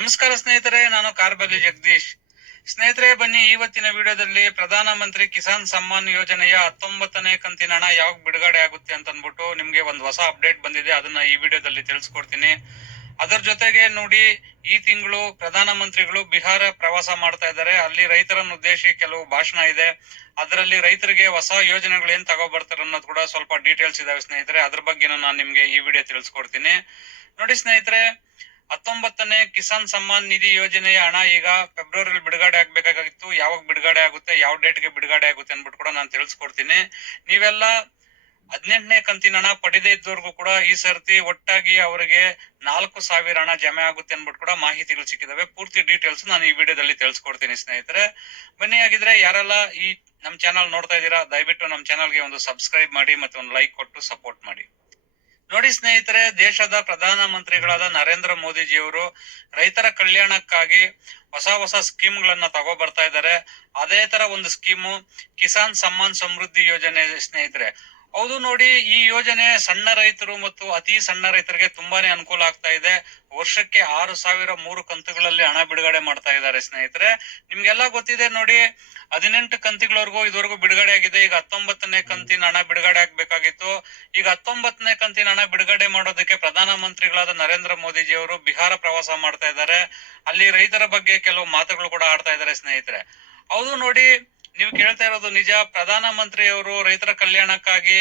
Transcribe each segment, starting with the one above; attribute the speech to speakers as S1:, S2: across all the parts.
S1: ನಮಸ್ಕಾರ ಸ್ನೇಹಿತರೆ, ನಾನು ಕಾರ್ಬಲಿ ಜಗದೀಶ್. ಸ್ನೇಹಿತರೆ, ಬನ್ನಿ ಇವತ್ತಿನ ವಿಡಿಯೋದಲ್ಲಿ ಪ್ರಧಾನ ಮಂತ್ರಿ ಕಿಸಾನ್ ಸಮ್ಮಾನ್ ಯೋಜನೆಯ ಹತ್ತೊಂಬತ್ತನೇ ಕಂತಿನ ಹಣ ಯಾವಾಗ ಬಿಡುಗಡೆ ಆಗುತ್ತೆ ಅಂತ ಅಂದ್ಬಿಟ್ಟು ನಿಮ್ಗೆ ಒಂದು ಹೊಸ ಅಪ್ಡೇಟ್ ಬಂದಿದೆ, ಅದನ್ನ ಈ ವಿಡಿಯೋದಲ್ಲಿ ತಿಳಿಸ್ಕೊಡ್ತೀನಿ. ಅದರ ಜೊತೆಗೆ ನೋಡಿ, ಈ ತಿಂಗಳು ಪ್ರಧಾನ ಮಂತ್ರಿಗಳು ಬಿಹಾರ ಪ್ರವಾಸ ಮಾಡ್ತಾ ಇದ್ದಾರೆ. ಅಲ್ಲಿ ರೈತರನ್ನು ಉದ್ದೇಶಿ ಕೆಲವು ಭಾಷಣ ಇದೆ. ಅದರಲ್ಲಿ ರೈತರಿಗೆ ಹೊಸ ಯೋಜನೆಗಳು ಏನ್ ತಗೋ ಬರ್ತಾರೆ ಅನ್ನೋದು ಕೂಡ ಸ್ವಲ್ಪ ಡೀಟೇಲ್ಸ್ ಇದಾವೆ ಸ್ನೇಹಿತರೆ. ಅದ್ರ ಬಗ್ಗೆ ನಾನು ನಿಮ್ಗೆ ಈ ವಿಡಿಯೋ ತಿಳಿಸ್ಕೊಡ್ತೀನಿ. ನೋಡಿ ಸ್ನೇಹಿತರೆ ಹತ್ತೊಂಬತ್ತನೇ ಕಿಸಾನ್ ಸಮ್ಮಾನ್ ನಿಧಿ ಯೋಜನೆಯ ಹಣ ಈಗ ಫೆಬ್ರವರಿ ಬಿಡುಗಡೆ ಆಗ್ಬೇಕಾಗಿತ್ತು. ಯಾವಾಗ ಬಿಡುಗಡೆ ಆಗುತ್ತೆ, ಯಾವ ಡೇಟ್ಗೆ ಬಿಡುಗಡೆ ಆಗುತ್ತೆ ಅನ್ಬಿಟ್ಟು ಕೂಡ ನಾನು ತಿಳಿಸ್ಕೊಡ್ತೀನಿ. ನೀವೆಲ್ಲ ಹದಿನೆಂಟನೇ ಕಂತಿನ ಹಣ ಪಡೆದೇ ಇದ್ದವ್ರಿಗೂ ಕೂಡ ಈ ಸರ್ತಿ ಒಟ್ಟಾಗಿ ಅವರಿಗೆ ನಾಲ್ಕು ಸಾವಿರ ಹಣ ಜಮೆ ಆಗುತ್ತೆ ಅನ್ಬಿಟ್ಟು ಕೂಡ ಮಾಹಿತಿಗಳು ಸಿಕ್ಕಿದಾವೆ. ಪೂರ್ತಿ ಡೀಟೇಲ್ಸ್ ನಾನು ಈ ವಿಡಿಯೋದಲ್ಲಿ ತಿಳಿಸ್ಕೊಡ್ತೀನಿ ಸ್ನೇಹಿತರೆ. ಬನ್ನಿ ಆಗಿದ್ರೆ ಯಾರೆಲ್ಲ ಈ ನಮ್ ಚಾನಲ್ ನೋಡ್ತಾ ಇದ್ದೀರಾ, ದಯವಿಟ್ಟು ನಮ್ಮ ಚಾನಲ್ಗೆ ಒಂದು ಸಬ್ಸ್ಕ್ರೈಬ್ ಮಾಡಿ ಮತ್ತೆ ಒಂದು ಲೈಕ್ ಕೊಟ್ಟು ಸಪೋರ್ಟ್ ಮಾಡಿ. ನೋಡಿ ಸ್ನೇಹಿತರೆ, ದೇಶದ ಪ್ರಧಾನ ಮಂತ್ರಿಗಳಾದ ನರೇಂದ್ರ ಮೋದಿಜಿಯವರು ರೈತರ ಕಲ್ಯಾಣಕ್ಕಾಗಿ ಹೊಸ ಹೊಸ ಸ್ಕೀಮ್ಗಳನ್ನ ತಗೋ ಬರ್ತಾ ಇದ್ದಾರೆ. ಅದೇ ತರ ಒಂದು ಸ್ಕೀಮು ಕಿಸಾನ್ ಸಮ್ಮಾನ್ ಸಮೃದ್ಧಿ ಯೋಜನೆ ಸ್ನೇಹಿತರೆ. ಹೌದು ನೋಡಿ, ಈ ಯೋಜನೆ ಸಣ್ಣ ರೈತರು ಮತ್ತು ಅತಿ ಸಣ್ಣ ರೈತರಿಗೆ ತುಂಬಾನೇ ಅನುಕೂಲ ಆಗ್ತಾ ಇದೆ. ವರ್ಷಕ್ಕೆ ಆರು ಸಾವಿರ ಮೂರು ಕಂತುಗಳಲ್ಲಿ ಹಣ ಬಿಡುಗಡೆ ಮಾಡ್ತಾ ಇದ್ದಾರೆ ಸ್ನೇಹಿತರೆ. ನಿಮ್ಗೆಲ್ಲ ಗೊತ್ತಿದೆ ನೋಡಿ, ಹದಿನೆಂಟು ಕಂತಿಗಳವರೆಗೂ ಇದುವರೆಗೂ ಬಿಡುಗಡೆ ಆಗಿದೆ. ಈಗ ಹತ್ತೊಂಬತ್ತನೇ ಕಂತಿನ ಹಣ ಬಿಡುಗಡೆ ಆಗ್ಬೇಕಾಗಿತ್ತು. ಈಗ ಹತ್ತೊಂಬತ್ತನೇ ಕಂತಿನ ಹಣ ಬಿಡುಗಡೆ ಮಾಡೋದಕ್ಕೆ ಪ್ರಧಾನ ಮಂತ್ರಿಗಳಾದ ನರೇಂದ್ರ ಮೋದಿಜಿ ಅವರು ಬಿಹಾರ ಪ್ರವಾಸ ಮಾಡ್ತಾ ಇದ್ದಾರೆ. ಅಲ್ಲಿ ರೈತರ ಬಗ್ಗೆ ಕೆಲವು ಮಾತುಗಳು ಕೂಡ ಆಡ್ತಾ ಇದ್ದಾರೆ ಸ್ನೇಹಿತರೆ. ಹೌದು ನೋಡಿ ನೀವು ಕೇಳ್ತಾ ಇರೋದು ನಿಜ, ಪ್ರಧಾನ ಮಂತ್ರಿಯವರು ರೈತರ ಕಲ್ಯಾಣಕ್ಕಾಗಿ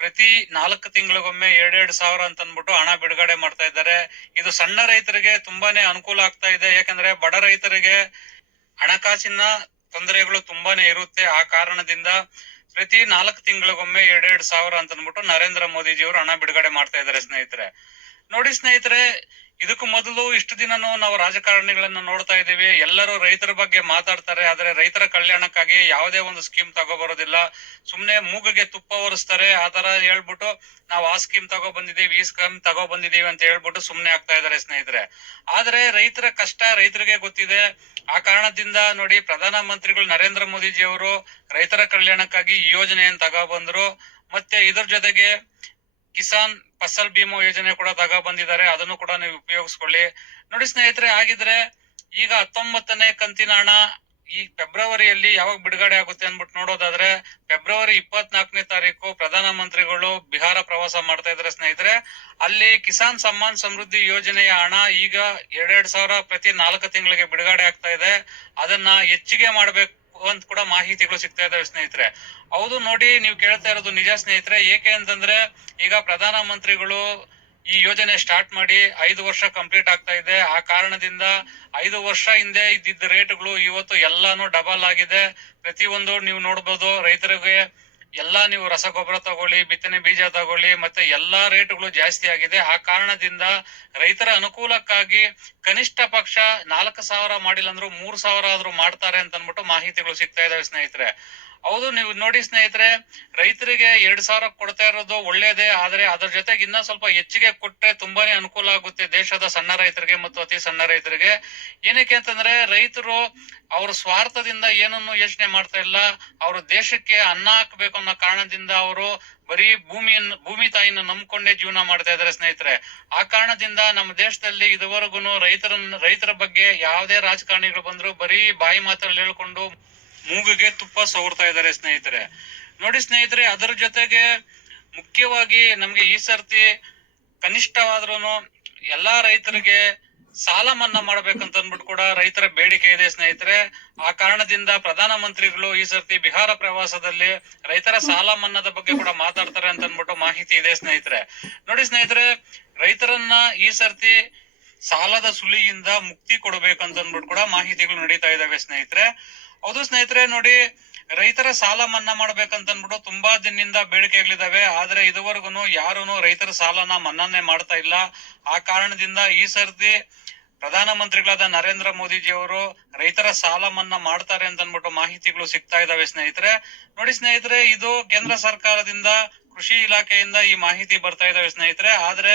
S1: ಪ್ರತಿ ನಾಲ್ಕು ತಿಂಗಳಿಗೊಮ್ಮೆ ಎರಡೆರಡು ಸಾವಿರ ಅಂತ ಅಂದ್ಬಿಟ್ಟು ಹಣ ಬಿಡುಗಡೆ ಮಾಡ್ತಾ ಇದ್ದಾರೆ. ಇದು ಸಣ್ಣ ರೈತರಿಗೆ ತುಂಬಾನೇ ಅನುಕೂಲ ಆಗ್ತಾ ಇದೆ. ಯಾಕಂದ್ರೆ ಬಡ ರೈತರಿಗೆ ಹಣಕಾಸಿನ ತೊಂದರೆಗಳು ತುಂಬಾನೇ ಇರುತ್ತೆ. ಆ ಕಾರಣದಿಂದ ಪ್ರತಿ ನಾಲ್ಕು ತಿಂಗಳಿಗೊಮ್ಮೆ ಎರಡೆರಡು ಸಾವಿರ ಅಂತ ಅಂದ್ಬಿಟ್ಟು ನರೇಂದ್ರ ಮೋದಿಜಿಯವರು ಹಣ ಬಿಡುಗಡೆ ಮಾಡ್ತಾ ಇದ್ದಾರೆ, ಸ್ನೇಹಿತರೆ. ನೋಡಿ ಸ್ನೇಹಿತರೆ, ಇದಕ್ಕೂ ಮೊದಲು ಇಷ್ಟು ದಿನನೂ ನಾವು ರಾಜಕಾರಣಿಗಳನ್ನ ನೋಡ್ತಾ ಇದ್ದೀವಿ. ಎಲ್ಲರೂ ರೈತರ ಬಗ್ಗೆ ಮಾತಾಡ್ತಾರೆ, ಆದರೆ ರೈತರ ಕಲ್ಯಾಣಕ್ಕಾಗಿ ಯಾವುದೇ ಒಂದು ಸ್ಕೀಮ್ ತಗೋಬರೋದಿಲ್ಲ. ಸುಮ್ಮನೆ ಮೂಗಿಗೆ ತುಪ್ಪ ಒರೆಸ್ತಾರೆ, ಆ ತರ ಹೇಳ್ಬಿಟ್ಟು ನಾವು ಆ ಸ್ಕೀಮ್ ತಗೋ ಬಂದಿದ್ದೀವಿ ಈ ಸ್ಕೀಮ್ ತಗೋ ಬಂದಿದೀವಿ ಅಂತ ಹೇಳ್ಬಿಟ್ಟು ಸುಮ್ನೆ ಆಗ್ತಾ ಇದ್ದಾರೆ ಸ್ನೇಹಿತರೆ. ಆದ್ರೆ ರೈತರ ಕಷ್ಟ ರೈತರಿಗೆ ಗೊತ್ತಿದೆ. ಆ ಕಾರಣದಿಂದ ನೋಡಿ ಪ್ರಧಾನ ಮಂತ್ರಿಗಳು ನರೇಂದ್ರ ಮೋದಿಜಿ ಅವರು ರೈತರ ಕಲ್ಯಾಣಕ್ಕಾಗಿ ಈ ಯೋಜನೆಯನ್ನು ತಗೋ ಬಂದ್ರು ಮತ್ತೆ ಇದ್ರ ಜೊತೆಗೆ ಕಿಸಾನ್ ಫಸಲ್ ಬಿಮಾ ಯೋಜನೆ ಕೂಡ ತಗ ಬಂದಿದ್ದಾರೆ. ಅದನ್ನು ಕೂಡ ನೀವು ಉಪಯೋಗಿಸ್ಕೊಳ್ಳಿ. ನೋಡಿ ಸ್ನೇಹಿತರೆ ಆಗಿದ್ರೆ ಈಗ ಹತ್ತೊಂಬತ್ತನೇ ಕಂತಿನ ಹಣ ಈ ಫೆಬ್ರವರಿಯಲ್ಲಿ ಯಾವಾಗ ಬಿಡುಗಡೆ ಆಗುತ್ತೆ ಅನ್ಬಿಟ್ಟು ನೋಡೋದಾದ್ರೆ ಫೆಬ್ರವರಿ ಇಪ್ಪತ್ನಾಲ್ಕನೇ ತಾರೀಕು ಪ್ರಧಾನ ಮಂತ್ರಿಗಳು ಬಿಹಾರ ಪ್ರವಾಸ ಮಾಡ್ತಾ ಇದ್ರೆ ಸ್ನೇಹಿತರೆ. ಅಲ್ಲಿ ಕಿಸಾನ್ ಸಮ್ಮಾನ್ ಸಮೃದ್ಧಿ ಯೋಜನೆಯ ಹಣ ಈಗ ಎರಡೆರಡು ಸಾವಿರ ಪ್ರತಿ ನಾಲ್ಕು ತಿಂಗಳಿಗೆ ಬಿಡುಗಡೆ ಆಗ್ತಾ ಇದೆ. ಅದನ್ನ ಹೆಚ್ಚಿಗೆ ಮಾಡ್ಬೇಕು ಅಂತ ಕೂಡ ಮಾಹಿತಿಗಳು ಸಿಗ್ತಾ ಇದಾವೆ ಸ್ನೇಹಿತರೆ. ಹೌದು ನೋಡಿ, ನೀವು ಕೇಳ್ತಾ ಇರೋದು ನಿಜ ಸ್ನೇಹಿತರೆ. ಏಕೆ ಅಂತಂದ್ರೆ, ಈಗ ಪ್ರಧಾನ ಮಂತ್ರಿಗಳು ಈ ಯೋಜನೆ ಸ್ಟಾರ್ಟ್ ಮಾಡಿ ಐದು ವರ್ಷ ಕಂಪ್ಲೀಟ್ ಆಗ್ತಾ ಇದೆ. ಆ ಕಾರಣದಿಂದ ಐದು ವರ್ಷ ಹಿಂದೆ ಇದ್ದಿದ್ದ ರೇಟ್ಗಳು ಇವತ್ತು ಎಲ್ಲಾನು ಡಬಲ್ ಆಗಿದೆ. ಪ್ರತಿಯೊಂದು ನೀವು ನೋಡ್ಬೋದು, ರೈತರಿಗೆ ಎಲ್ಲಾ ನೀವು ರಸಗೊಬ್ಬರ ತಗೊಳ್ಳಿ, ಬಿತ್ತನೆ ಬೀಜ ತಗೊಳ್ಳಿ, ಮತ್ತೆ ಎಲ್ಲಾ ರೇಟ್ಗಳು ಜಾಸ್ತಿ ಆಗಿದೆ. ಆ ಕಾರಣದಿಂದ ರೈತರ ಅನುಕೂಲಕ್ಕಾಗಿ ಕನಿಷ್ಠ ಪಕ್ಷ ನಾಲ್ಕು ಸಾವಿರ ಮಾಡಿಲ್ಲ ಅಂದ್ರೂ ಮೂರ್ ಸಾವಿರ ಆದ್ರೂ ಮಾಡ್ತಾರೆ ಅಂತ ಅನ್ಬಿಟ್ಟು ಮಾಹಿತಿಗಳು ಸಿಗ್ತಾ ಇದಾವೆ ಸ್ನೇಹಿತರೆ. ಹೌದು, ನೀವು ನೋಡಿ ಸ್ನೇಹಿತರೆ, ರೈತರಿಗೆ ಎರಡ್ ಸಾವಿರ ಕೊಡ್ತಾ ಇರೋದು ಒಳ್ಳೇದೇ, ಆದ್ರೆ ಅದ್ರ ಜೊತೆಗೆ ಇನ್ನ ಸ್ವಲ್ಪ ಹೆಚ್ಚಿಗೆ ಕೊಟ್ರೆ ತುಂಬಾನೇ ಅನುಕೂಲ ಆಗುತ್ತೆ ದೇಶದ ಸಣ್ಣ ರೈತರಿಗೆ ಮತ್ತು ಅತಿ ಸಣ್ಣ ರೈತರಿಗೆ. ಏನಕ್ಕೆ ಅಂತಂದ್ರೆ, ರೈತರು ಅವ್ರ ಸ್ವಾರ್ಥದಿಂದ ಏನನ್ನು ಯೋಚನೆ ಮಾಡ್ತಾ ಇಲ್ಲ. ಅವರು ದೇಶಕ್ಕೆ ಅನ್ನ ಹಾಕ್ಬೇಕು ಅನ್ನೋ ಕಾರಣದಿಂದ ಅವರು ಬರೀ ಭೂಮಿಯನ್ನು, ಭೂಮಿ ತಾಯಿನ ನಂಬ್ಕೊಂಡೇ ಜೀವನ ಮಾಡ್ತಾ ಇದಾರೆ ಸ್ನೇಹಿತರೆ. ಆ ಕಾರಣದಿಂದ ನಮ್ಮ ದೇಶದಲ್ಲಿ ಇದುವರೆಗೂ ರೈತರ ರೈತರ ಬಗ್ಗೆ ಯಾವುದೇ ರಾಜಕಾರಣಿಗಳು ಬಂದ್ರು ಬರೀ ಬಾಯಿ ಮಾತಲ್ಲಿ ಹೇಳ್ಕೊಂಡು ಮೂಗಿಗೆ ತುಪ್ಪ ಸವರ್ತಾ ಇದ್ದಾರೆ ಸ್ನೇಹಿತರೆ. ನೋಡಿ ಸ್ನೇಹಿತರೆ, ಅದರ ಜೊತೆಗೆ ಮುಖ್ಯವಾಗಿ ನಮ್ಗೆ ಈ ಸರ್ತಿ ಕನಿಷ್ಠವಾದ್ರೂನು ಎಲ್ಲಾ ರೈತರಿಗೆ ಸಾಲ ಮನ್ನಾ ಮಾಡ್ಬೇಕಂತ ಅಂದ್ಬಿಟ್ಟು ಕೂಡ ರೈತರ ಬೇಡಿಕೆ ಇದೆ ಸ್ನೇಹಿತರೆ. ಆ ಕಾರಣದಿಂದ ಪ್ರಧಾನ ಮಂತ್ರಿಗಳು ಈ ಸರ್ತಿ ಬಿಹಾರ ಪ್ರವಾಸದಲ್ಲಿ ರೈತರ ಸಾಲ ಮನ್ನಾದ ಬಗ್ಗೆ ಕೂಡ ಮಾತಾಡ್ತಾರೆ ಅಂತ ಅಂದ್ಬಿಟ್ಟು ಮಾಹಿತಿ ಇದೆ ಸ್ನೇಹಿತರೆ. ನೋಡಿ ಸ್ನೇಹಿತರೆ, ರೈತರನ್ನ ಈ ಸರ್ತಿ ಸಾಲದ ಸುಳಿಯಿಂದ ಮುಕ್ತಿ ಕೊಡಬೇಕಂತ ಅಂದ್ಬಿಟ್ಟು ಕೂಡ ಮಾಹಿತಿಗಳು ನಡೀತಾ ಇದಾವೆ ಸ್ನೇಹಿತರೆ. ಹೌದು ಸ್ನೇಹಿತರೆ, ನೋಡಿ, ರೈತರ ಸಾಲ ಮನ್ನಾ ಮಾಡ್ಬೇಕಂತ ಅಂದ್ಬಿಟ್ಟು ತುಂಬಾ ದಿನದಿಂದ ಬೇಡಿಕೆಗಳಿದಾವೆ. ಆದ್ರೆ ಇದುವರೆಗೂ ಯಾರೂನು ರೈತರ ಸಾಲನ ಮನ್ನಾನೆ ಮಾಡ್ತಾ ಇಲ್ಲ. ಆ ಕಾರಣದಿಂದ ಈ ಸರ್ತಿ ಪ್ರಧಾನ ಮಂತ್ರಿಗಳಾದ ನರೇಂದ್ರ ಮೋದಿಜಿ ಅವರು ರೈತರ ಸಾಲ ಮನ್ನಾ ಮಾಡ್ತಾರೆ ಅಂತ ಅಂದ್ಬಿಟ್ಟು ಮಾಹಿತಿಗಳು ಸಿಗ್ತಾ ಇದಾವೆ ಸ್ನೇಹಿತರೆ. ನೋಡಿ ಸ್ನೇಹಿತರೆ, ಇದು ಕೇಂದ್ರ ಸರ್ಕಾರದಿಂದ ಕೃಷಿ ಇಲಾಖೆಯಿಂದ ಈ ಮಾಹಿತಿ ಬರ್ತಾ ಇದಾವೆ ಸ್ನೇಹಿತರೆ. ಆದ್ರೆ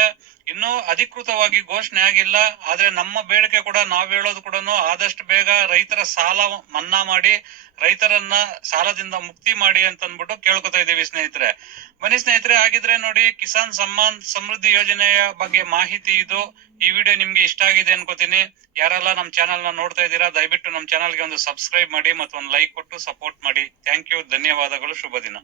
S1: ಇನ್ನೂ ಅಧಿಕೃತವಾಗಿ ಘೋಷಣೆ ಆಗಿಲ್ಲ. ಆದ್ರೆ ನಮ್ಮ ಬೇಡಿಕೆ ಕೂಡ ನಾವ್ ಹೇಳೋದು ಕೂಡ ಆದಷ್ಟು ಬೇಗ ರೈತರ ಸಾಲ ಮನ್ನಾ ಮಾಡಿ, ರೈತರನ್ನ ಸಾಲದಿಂದ ಮುಕ್ತಿ ಮಾಡಿ ಅಂತ ಅಂದ್ಬಿಟ್ಟು ಕೇಳ್ಕೊತಾ ಇದೀವಿ ಸ್ನೇಹಿತರೆ. ಬನ್ನಿ ಸ್ನೇಹಿತರೆ ಆಗಿದ್ರೆ ನೋಡಿ ಕಿಸಾನ್ ಸಮ್ಮಾನ್ ಸಮೃದ್ಧಿ ಯೋಜನೆಯ ಬಗ್ಗೆ ಮಾಹಿತಿ ಇದು. ಈ ವಿಡಿಯೋ ನಿಮ್ಗೆ ಇಷ್ಟ ಆಗಿದೆ ಅನ್ಕೋತೀನಿ. ಯಾರೆಲ್ಲ ನಮ್ ಚಾನೆಲ್ನ ನೋಡ್ತಾ ಇದ್ದೀರಾ, ದಯವಿಟ್ಟು ನಮ್ ಚಾನೆಲ್ಗೆ ಒಂದು ಸಬ್ಸ್ಕ್ರೈಬ್ ಮಾಡಿ ಮತ್ತು ಒಂದು ಲೈಕ್ ಕೊಟ್ಟು ಸಪೋರ್ಟ್ ಮಾಡಿ. ಥ್ಯಾಂಕ್ ಯು, ಧನ್ಯವಾದಗಳು, ಶುಭ ದಿನ.